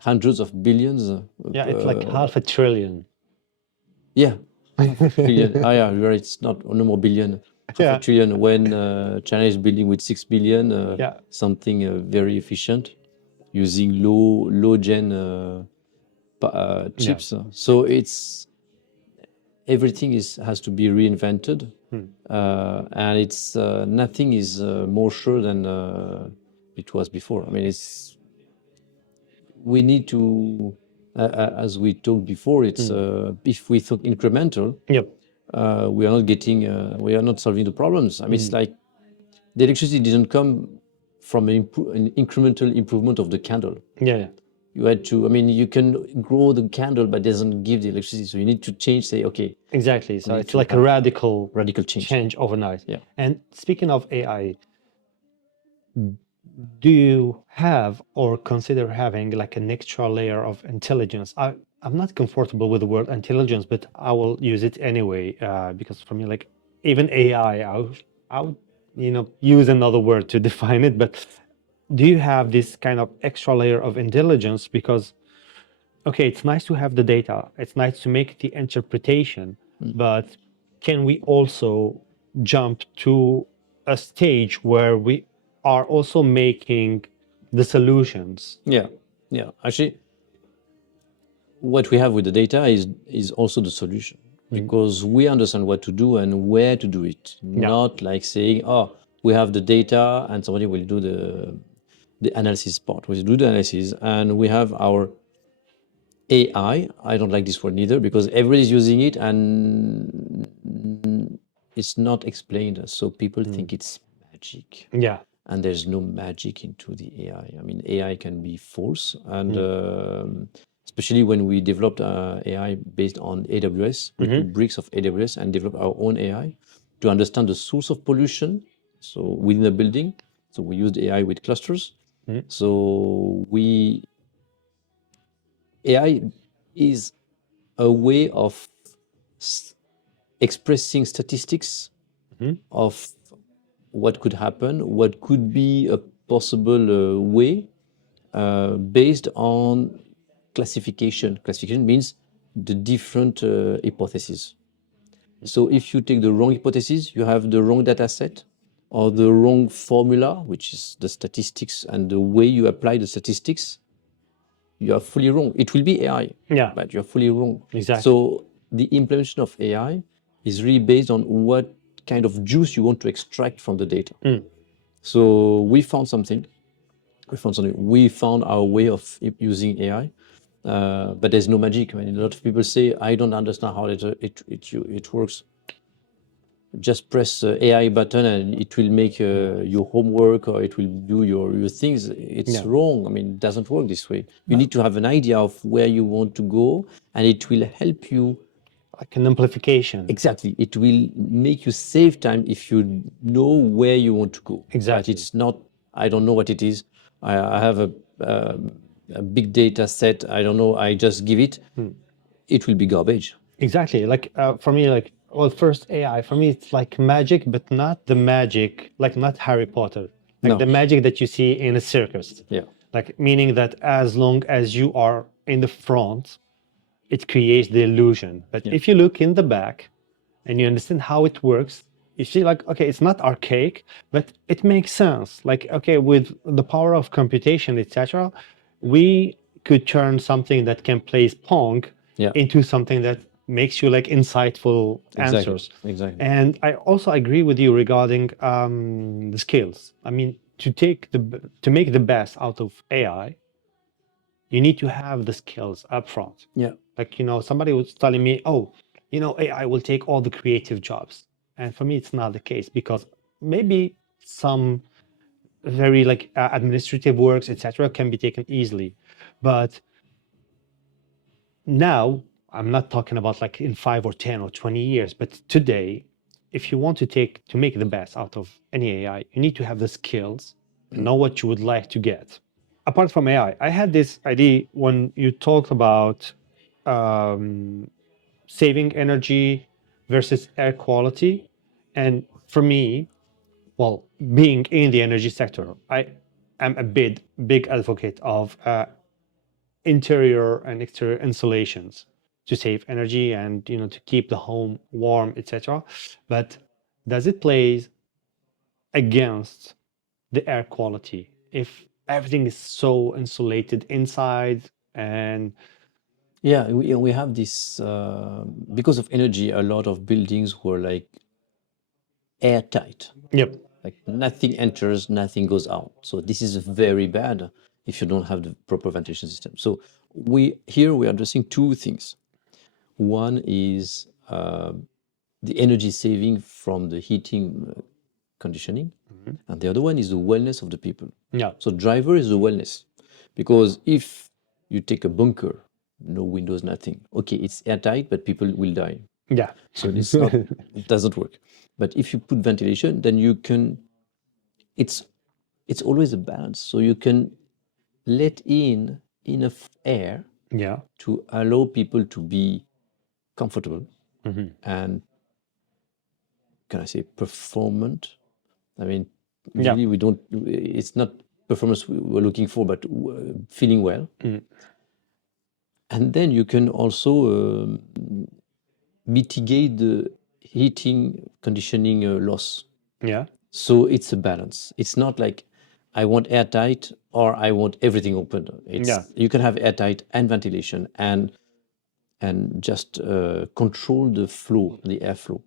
hundreds of billions. Yeah, it's like half a trillion. Yeah, billion. Yeah, right. It's not no more billion. Half a trillion when China is building with 6 billion, something very efficient, using low gen chips. So everything has to be reinvented, and it's nothing is more sure than it was before. I mean, it's we need to, as we talked before, it's if we thought incremental, Yep. we are not getting, we are not solving the problems. I mean, it's like the electricity didn't come from an incremental improvement of the candle. Yeah. You had to, I mean, you can grow the candle, but it doesn't give the electricity. So you need to change, say, okay, Exactly. So need it's to like a have radical radical change. change overnight. Yeah. And speaking of AI, do you have or consider having like an extra layer of intelligence? I'm not comfortable with the word intelligence, but I will use it anyway because for me, like even AI, I would use another word to define it. But do you have this kind of extra layer of intelligence? Because okay, it's nice to have the data, it's nice to make the interpretation, but can we also jump to a stage where we are also making the solutions? Yeah, yeah. Actually, what we have with the data is also the solution because we understand what to do and where to do it. Not like saying, oh, we have the data and somebody will do the analysis part. We do the analysis and we have our AI. I don't like this word neither because everybody's using it and it's not explained. So people think it's magic. Yeah. And there's no magic into the AI. I mean, AI can be false, and especially when we developed AI based on AWS, we took bricks of AWS and developed our own AI to understand the source of pollution. So within a building, so we used AI with clusters. So AI is a way of expressing statistics of what could happen, what could be a possible way based on classification. Classification means the different hypotheses. So if you take the wrong hypothesis, you have the wrong data set or the wrong formula, which is the statistics and the way you apply the statistics, you are fully wrong. It will be AI, but you're fully wrong. Exactly. So the implementation of AI is really based on what kind of juice you want to extract from the data. So we found something. We found our way of using AI, but there's no magic. I mean, a lot of people say, I don't understand how it works. Just press AI button and it will make your homework or it will do your things. It's wrong. I mean, it doesn't work this way. You need to have an idea of where you want to go and it will help you. Like an amplification. Exactly. It will make you save time if you know where you want to go. Exactly. But it's not, I don't know what it is. I have a big data set. I don't know. I just give it. It will be garbage. Exactly. Like for me, like, well, first AI, for me, it's like magic, but not the magic, like not Harry Potter, like the magic that you see in a circus. Yeah. Like meaning that as long as you are in the front, it creates the illusion. But if you look in the back and you understand how it works, you see like, okay, it's not archaic, but it makes sense. Like, okay, with the power of computation, etc., we could turn something that can play Pong into something that makes you like insightful answers. Exactly. And I also agree with you regarding the skills. I mean, to make the best out of AI, you need to have the skills up front. Yeah. Like, somebody was telling me, oh, AI will take all the creative jobs. And for me, it's not the case because maybe some very like administrative works, etc., can be taken easily. But now I'm not talking about like in 5 or 10 or 20 years, but today, if you want to make the best out of any AI, you need to have the skills and know what you would like to get. Apart from AI, I had this idea when you talked about saving energy versus air quality. And for me, well, being in the energy sector, I am a big advocate of interior and exterior insulations to save energy and to keep the home warm, etc. But does it play against the air quality if everything is so insulated inside? And Yeah, we have this because of energy. A lot of buildings were like airtight. Yep. Like nothing enters, nothing goes out. So this is very bad if you don't have the proper ventilation system. So we are addressing two things. One is the energy saving from the heating conditioning, and the other one is the wellness of the people. Yeah. So driver is the wellness, because if you take a bunker, no windows, nothing. Okay, it's airtight, but people will die. Yeah. So it doesn't work. But if you put ventilation, then you can. It's always a balance. So you can let in enough air Yeah. to allow people to be comfortable and, can I say, performant. I mean, Yeah. usually we don't. It's not performance we're looking for, but feeling well. And then you can also mitigate the heating conditioning loss. Yeah. So it's a balance. It's not like I want airtight or I want everything open. You can have airtight and ventilation and just control the flow, the airflow,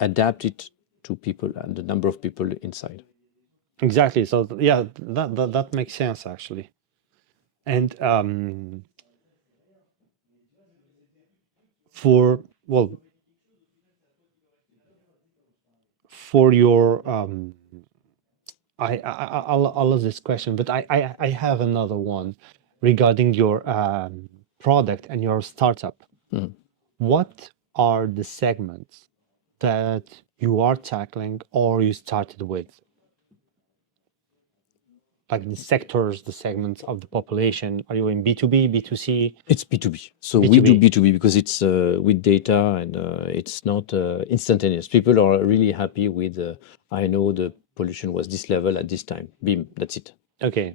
adapt it to people and the number of people inside. Exactly. So yeah, that makes sense actually. And for well, for your I'll ask this question, but I have another one regarding your product and your startup. What are the segments that you are tackling or you started with? Like the sectors, the segments of the population. Are you in B2B, B2C? It's B2B. So we do B2B. B2B because it's with data and it's not instantaneous. People are really happy with, I know the pollution was this level at this time. Beam, that's it. Okay.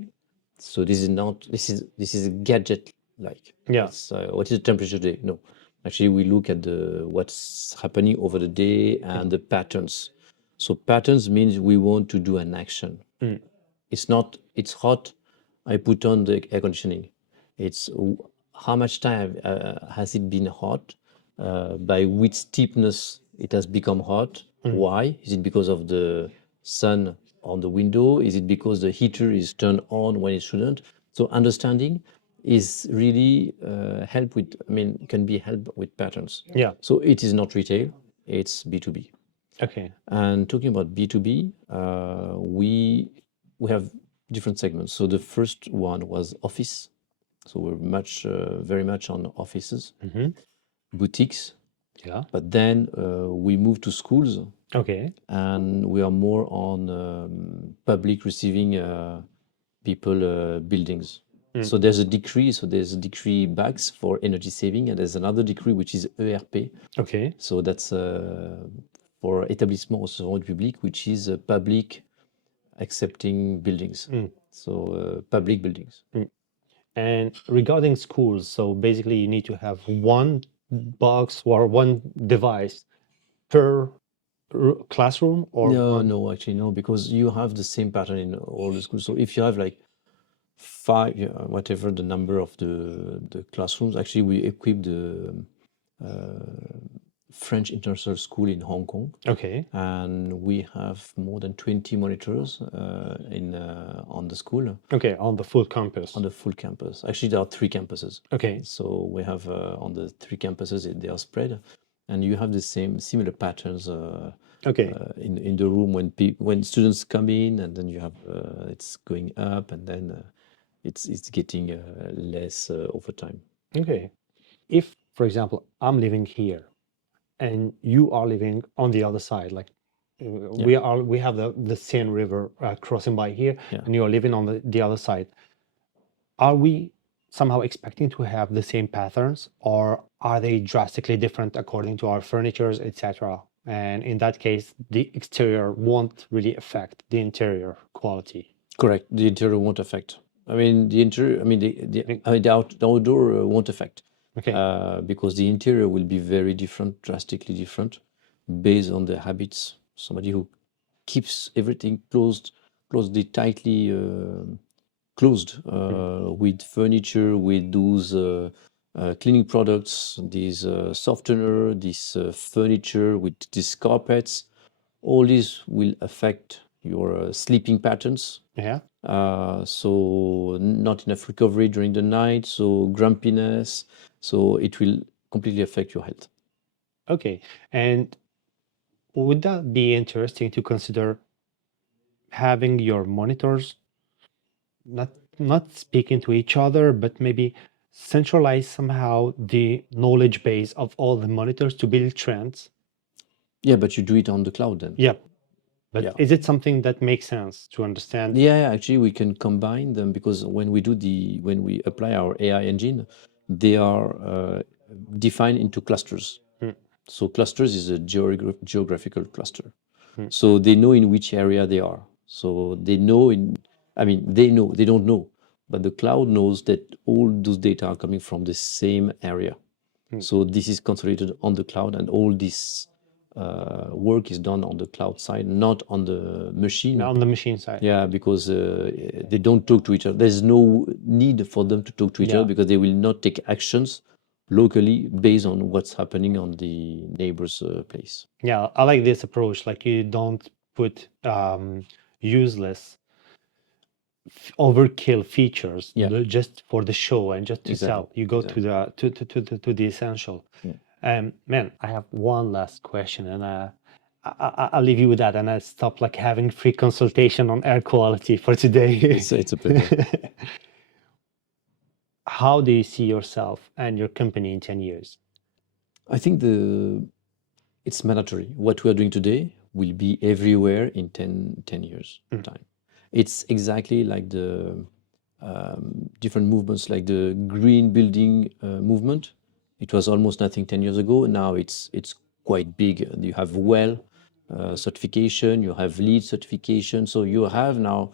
So this is a gadget like. Yeah. What is the temperature today? No. Actually, we look at what's happening over the day and the patterns. So patterns means we want to do an action. It's not, it's hot, I put on the air conditioning. It's how much time has it been hot, by which steepness it has become hot. Why? Is it because of the sun on the window? Is it because the heater is turned on when it shouldn't? So understanding is really can be help with patterns. Yeah. So it is not retail, it's B2B. Okay. And talking about B2B, we have different segments. So the first one was office. So we're very much on offices, boutiques. Yeah. But then we moved to schools, Okay. and we are more on public receiving people buildings. So there's a decree. So there's a decree bags for energy saving, and there's another decree which is ERP. Okay. So that's for établissement au second public, which is public accepting buildings. So public buildings. And regarding schools, so basically you need to have one box or one device per classroom or No, actually no, because you have the same pattern in all the schools. So if you have like 5, whatever the number of the classrooms, actually we equip the French International School in Hong Kong. Okay. And we have more than 20 monitors on the school. Okay, on the full campus. On the full campus. Actually, there are 3 campuses. Okay. So we have on the 3 campuses, they are spread, and you have the similar patterns. Okay. In the room when students come in, and then you have it's going up, and then it's getting less over time. Okay. If, for example, I'm living here and you are living on the other side, like we have the Seine River crossing by here, and you are living on the other side, are we somehow expecting to have the same patterns, or are they drastically different according to our furnitures, etc.? And in that case, the exterior won't really affect the interior quality. Correct. The interior won't affect. I mean, the interior. I mean, the outdoor won't affect. Okay. Because the interior will be very different, drastically different, based on the habits. Somebody who keeps everything closely, tightly closed, with furniture, with those cleaning products, these softener, this furniture with these carpets, all these will affect your sleeping patterns. Yeah. So not enough recovery during the night, so grumpiness. So it will completely affect your health. Okay. And would that be interesting to consider having your monitors not not speaking to each other, but maybe centralize somehow the knowledge base of all the monitors to build trends? Yeah, but you do it on the cloud then. Yeah. But Yeah. is it something that makes sense to understand? Yeah, actually, we can combine them because when we apply our AI engine, they are defined into clusters. Mm, So clusters is a geographical cluster. mm. So they know in which area they are. So they know they don't know, but the cloud knows that all those data are coming from the same area. Mm. So this is consolidated on the cloud, and all this work is done on the cloud side, not on the machine. On the machine side. Yeah, because they don't talk to each other. There's no need for them to talk to each Yeah. other because they will not take actions locally based on what's happening on the neighbor's place. Yeah, I like this approach. Like you don't put useless overkill features Yeah. just for the show and just to Exactly, sell. You go exactly. to the essential. Yeah. Man, I have one last question, and I'll leave you with that, and I stop like having free consultation on air quality for today. It's a pleasure. How do you see yourself and your company in 10 years? I think it's mandatory. What we are doing today will be everywhere in 10 years time. It's exactly like the different movements, like the green building movement. It was almost nothing 10 years ago. Now it's quite big. You have WELL certification, you have LEED certification. So you have now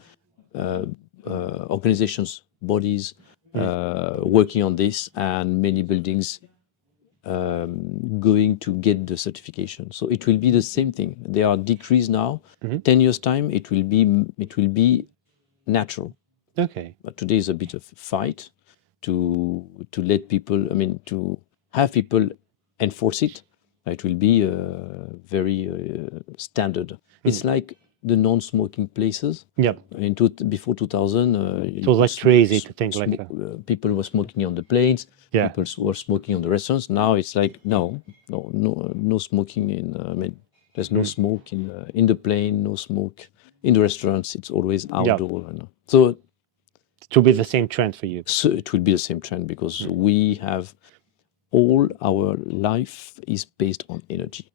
organizations, bodies working on this, and many buildings going to get the certification. So it will be the same thing. They are decreased now. 10 years time, it will be natural. Okay. But today is a bit of a fight to let people. I mean, to have people enforce it. It will be very standard. It's like the non-smoking places. Yep. Before 2000, It was like crazy to think like that. People were smoking on the planes. Yeah. People were smoking on the restaurants. Now it's like no smoking in. I mean, there's no smoke in the plane. No smoke in the restaurants. It's always outdoor. So it will be the same trend for you. So it will be the same trend because we have all our life is based on energy.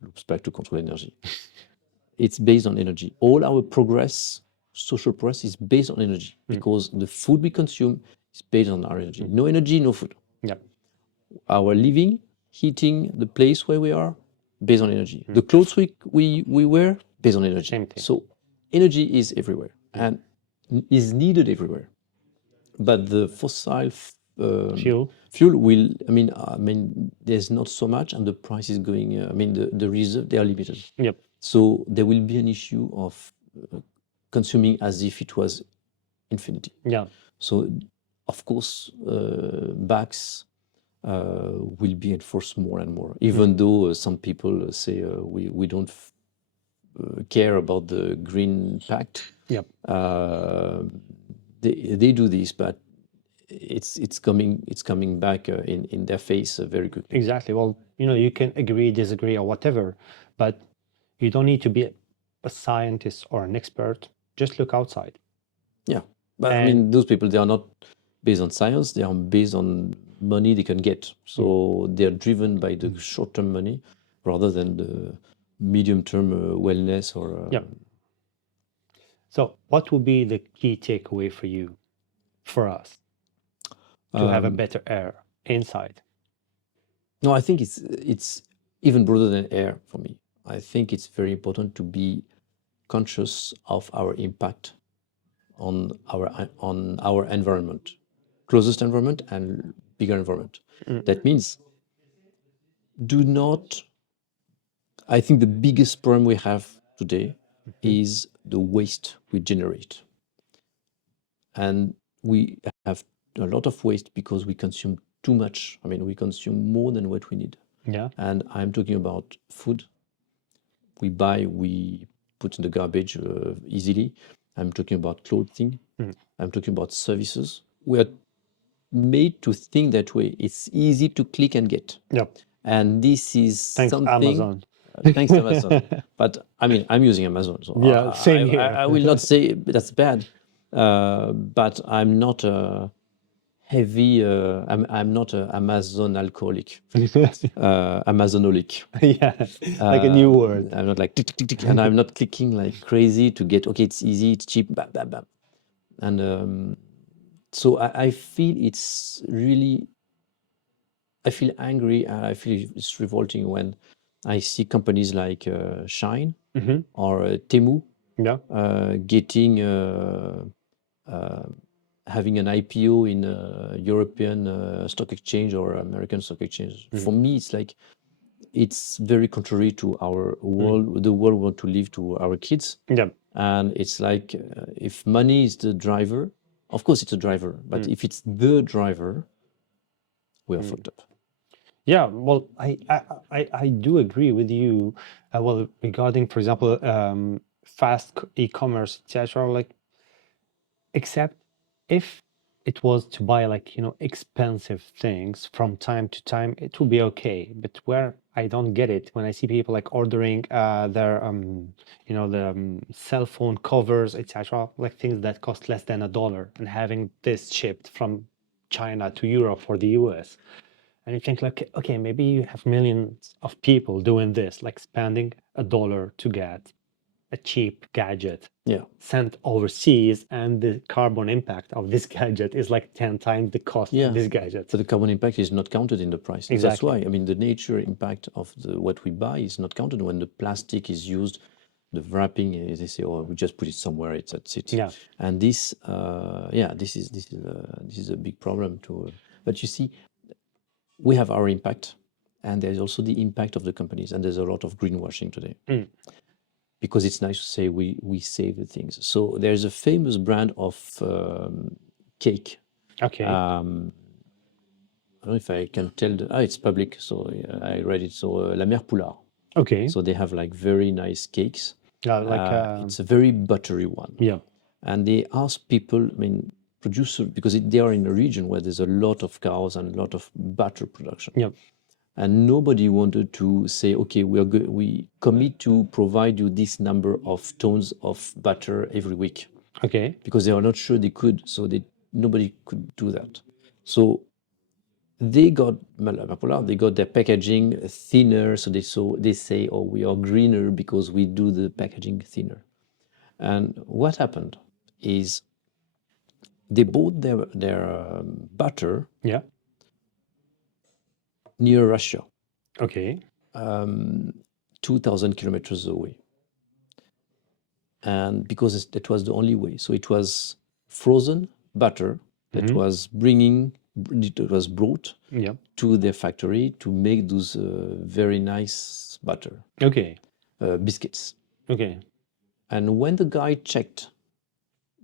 Loops back to control energy. It's based on energy. All our progress, social progress, is based on energy because the food we consume is based on our energy. No energy, no food. Yep. Our living, heating, the place where we are, based on energy. The clothes we wear, based on energy. Same thing. So energy is everywhere and is needed everywhere. But the fossil Fuel will. I mean, there's not so much, and the price is going. The reserve, they are limited. Yep. So there will be an issue of consuming as if it was infinity. Yeah. So of course, BACs will be enforced more and more, even though some people say we don't care about the Green Pact. Yep. They do this, but it's coming back in their face very quickly. Exactly. Well, you can agree, disagree, or whatever, but you don't need to be a scientist or an expert. Just look outside. Yeah, but I mean, those people, they are not based on science. They are based on money they can get. So they are driven by the short-term money rather than the medium-term wellness or. Yeah. So, what would be the key takeaway for you, for us, to have a better air inside? No, I think it's even broader than air for me. I think it's very important to be conscious of our impact on our environment, closest environment and bigger environment. That means do not. I think the biggest problem we have today is the waste we generate, and we have a lot of waste because we consume too much. I mean, we consume more than what we need. Yeah. And I'm talking about food. We buy, we put in the garbage easily. I'm talking about clothing. I'm talking about services. We are made to think that way. It's easy to click and get. Yep. And this is Thanks something. Amazon. Thanks Amazon. But I mean, I'm using Amazon, so Yeah, same here. I will not say that's bad. But I'm not a heavy. I'm not an Amazon alcoholic. Amazonolic. Yeah, like a new word. I'm not like tick, tick, tick, tick, and I'm not clicking like crazy to get. Okay, it's easy, it's cheap, bam, bam, bam. And so I feel it's really. I feel angry and I feel it's revolting when I see companies like Shine or Temu Yeah. getting having an IPO in a European stock exchange or American stock exchange. For me, it's like it's very contrary to our world, the world we want to live to our kids. Yeah. And it's like if money is the driver, of course it's a driver, but if it's the driver, we are fucked up. Yeah, well, I do agree with you. Well, regarding, for example, fast e-commerce, etc. Like, except if it was to buy like, expensive things from time to time, it will be okay. But where I don't get it, when I see people like ordering their the cell phone covers, etc., like things that cost less than $1, and having this shipped from China to Europe or the US. And you think like, okay, maybe you have millions of people doing this, like spending $1 to get a cheap gadget Yeah. sent overseas, and the carbon impact of this gadget is like 10 times the cost Yeah. of this gadget. So the carbon impact is not counted in the price. That's Exactly. why, I mean, the nature impact of what we buy is not counted when the plastic is used. The wrapping, they say, oh, we just put it somewhere. That's it. Yeah. And this, this is a big problem too. But you see, we have our impact, and there's also the impact of the companies, and there's a lot of greenwashing today. Because it's nice to say we save the things. So there's a famous brand of cake. Okay. I don't know if I can tell. It's public, so I read it. So La Mère Poulard. Okay. So they have like very nice cakes. Yeah, like It's a very buttery one. yeah. And they ask people, I mean, producers, because they are in a region where there's a lot of cows and a lot of butter production. Yeah. And nobody wanted to say, okay, we commit to provide you this number of tons of butter every week, Okay. because they are not sure they could. So nobody could do that. So they got their packaging thinner. So they say, oh, we are greener because we do the packaging thinner. And what happened is they bought their butter Yeah. near Russia, Okay. 2,000 kilometers away. And because that was the only way. So it was frozen butter that was brought Yeah. to their factory to make those very nice butter Okay. biscuits. Okay. And when the guy checked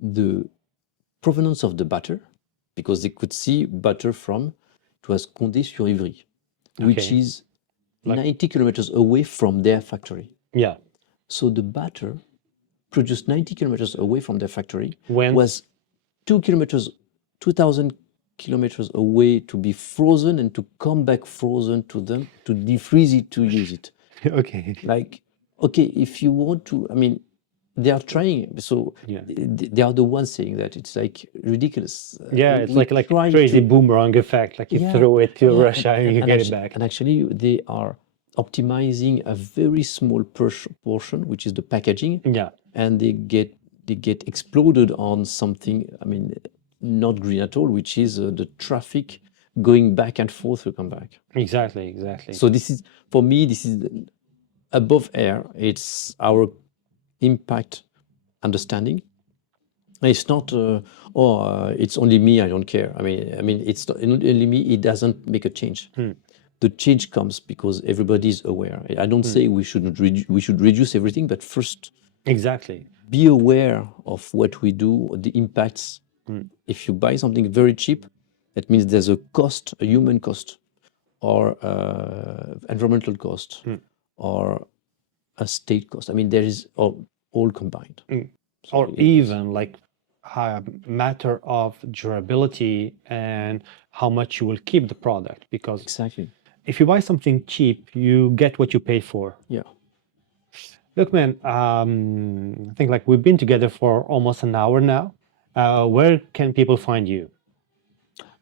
the provenance of the butter, because they could see butter from, it was Condé-sur-Ivry, which Okay. is 90 kilometers away from their factory. Yeah. So the butter produced 90 kilometers away from their factory When was 2,000 kilometers away to be frozen and to come back frozen to them, to defreeze it, to use it. okay. Like, okay, if you want to, I mean, they are trying. So Yeah. they are the ones saying that. It's like ridiculous. Yeah, it's We like try crazy to- boomerang effect. Like you Yeah, throw it to yeah, Russia and you get it actu- back. And actually, they are optimizing a very small portion, which is the packaging, Yeah. and they get exploded on something. I mean, not green at all, which is the traffic going back and forth to come back. Exactly. Exactly. So this is, for me, this is above air. It's our impact understanding. It's not, it's only me, I don't care. I mean, it's not only me, it doesn't make a change. The change comes because everybody is aware. I don't say we should reduce everything, but first Exactly. be aware of what we do, the impacts. If you buy something very cheap, That means there's a cost, a human cost, or environmental cost, or a state cost. I mean, there is all combined. So Or it is- even like a matter of durability and how much you will keep the product. Because exactly. if you buy something cheap, you get what you pay for. Yeah. Look, man, I think like we've been together for almost an hour now. Where can people find you?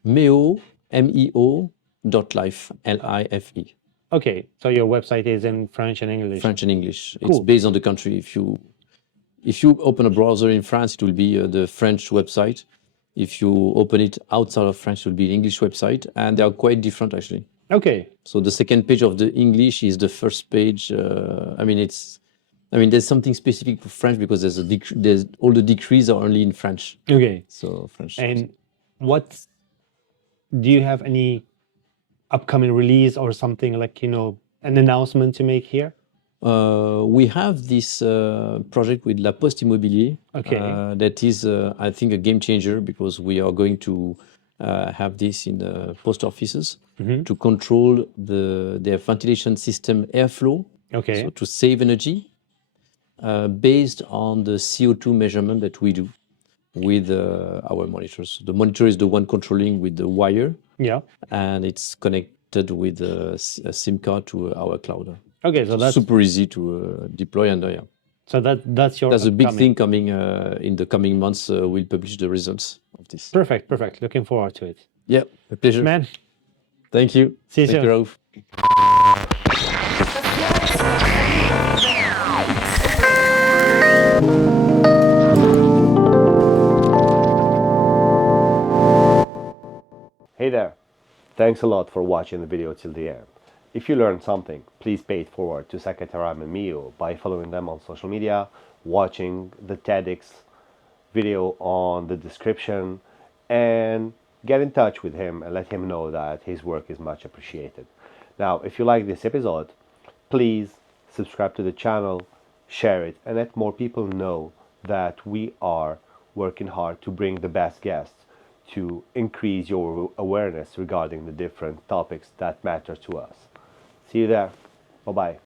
Meo, M-E-O dot life, L-I-F-E. Okay, so your website is in French and English. French and English. It's Cool. based on the country. If you open a browser in France, it will be the French website. If you open it outside of France, it will be an English website, and they are quite different actually. Okay, So the second page of the English is the first page. There's something specific for French because there's all the decrees are only in French. okay. So French. And what do you have any upcoming release or something like, an announcement to make here? We have this project with La Poste Immobilier. Okay. That is, I think, a game changer because we are going to have this in the post offices to control their ventilation system airflow. Okay. So to save energy based on the CO2 measurement that we do with our monitors. The monitor is the one controlling with the wire, Yeah. and it's connected with a SIM card to our cloud. Okay, so that's Super easy to deploy, and yeah, that's your there's a big upcoming. thing coming in the coming months. We'll publish the results of this. Perfect. Looking forward to it. Yeah, a pleasure. Man, Thank you. See you Thank you, soon. Raouf. Hey there! Thanks a lot for watching the video till the end. If you learned something, please pay it forward to Saketaram and Mio by following them on social media, watching the TEDx video on the description, and get in touch with him and let him know that his work is much appreciated. Now, if you like this episode, please subscribe to the channel, share it, and let more people know that we are working hard to bring the best guests to increase your awareness regarding the different topics that matter to us. See you there. Bye-bye.